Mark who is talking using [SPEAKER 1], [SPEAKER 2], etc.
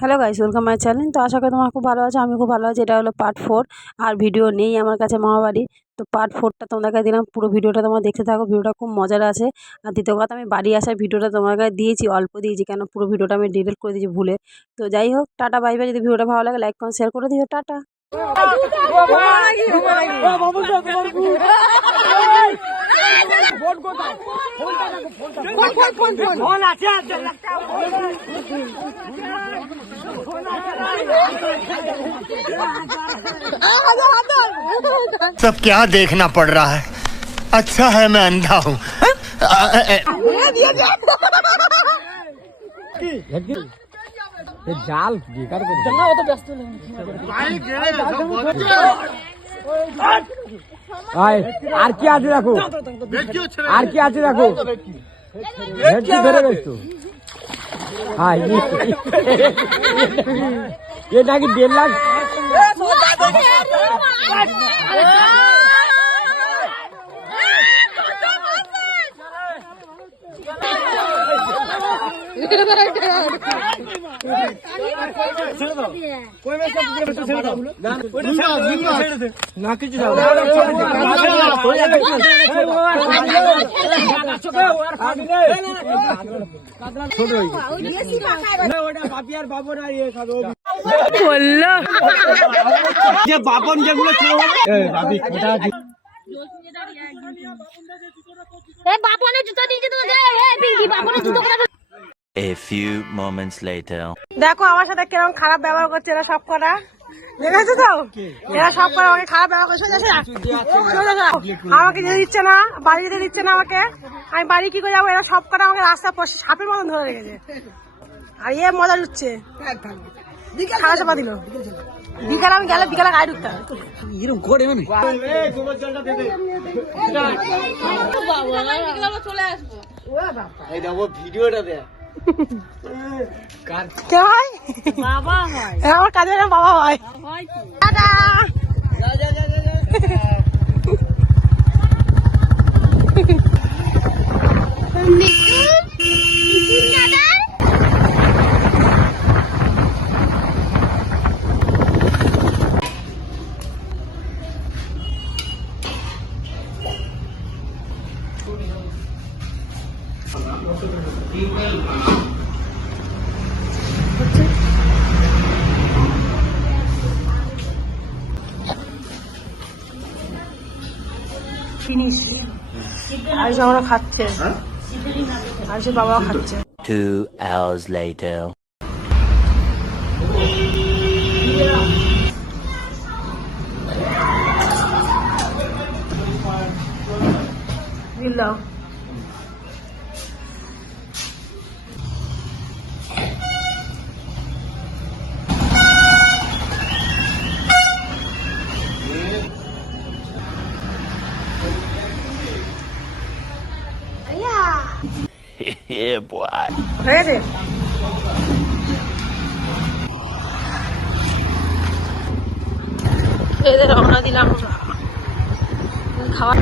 [SPEAKER 1] Hello guys welcome my channel তো আশা করি তোমার খুব ভালো আছে আমি খুব ভালো আছি। এটা হলো পার্ট ফোর আর ভিডিও নেই আমার কাছে মামাবাড়ি তো পার্ট ফোরটা তোমাদেরকে দিলাম। পুরো ভিডিওটা তোমরা দেখতে থাকো ভিডিওটা খুব মজার আছে। আর দ্বিতীয় কথা আমি বাড়ি আসার ভিডিওটা তোমার কাছে দিয়েছি অল্প দিয়েছি কেন পুরো ভিডিওটা আমি ডিটেল করে দিয়েছি ভুলে। তো যাই হোক টাটা বাই বাই যদি ভিডিওটা ভালো লাগে লাইক কমেন্ট শেয়ার করে দিও। Tata.
[SPEAKER 2] Phone phone phone phone phone सब क्या देखना पड़ रहा है? अच्छा है मैं अंधा हूँ।
[SPEAKER 3] जाल बेकार जंगल तो व्यस्त আর কি আছে দেখো? আর কি আছে দেখো? ভেটকি ধরে বেশ হ্যাঁ এটা কি দেড় লাখ? না কিছু যে বাপন যেগুলো
[SPEAKER 4] বাপনের জুতো দিয়েছে তো বাপনের জুতো
[SPEAKER 5] A few moments later.
[SPEAKER 6] দেখো আমার সাথে কীরকম খারাপ ব্যবহার করছে এরা সব করা দেখেছ তো? এরা সব করে আমাকে খারাপ ব্যবহার সোজা সোজা। সোজা। আমাকে যেতে দিচ্ছে না বাড়ি যেতে দিচ্ছে না আমাকে। আমি বাড়ি কি করে যাব? এরা সব করা আমাকে রাস্তা পড়ছে সাপের মতন ধরে রেখেছে। আর ইয়ে মজা লুচ্ছে খাওয়া চাপা দিল। বিকালে আমি গেলে বিকালে গাড়ি ঢুকতাম কে হয় বাবা হয় আমার কাজের নাম বাবা হয় টাটা ফিনিশ। আমরা খাচ্ছে। সে বাবাও খাচ্ছে।
[SPEAKER 5] Two hours later.
[SPEAKER 6] দিল্লাও
[SPEAKER 5] yeah, boy.
[SPEAKER 6] হয়ে গেছে এদের রওনা দিলাম খাওয়া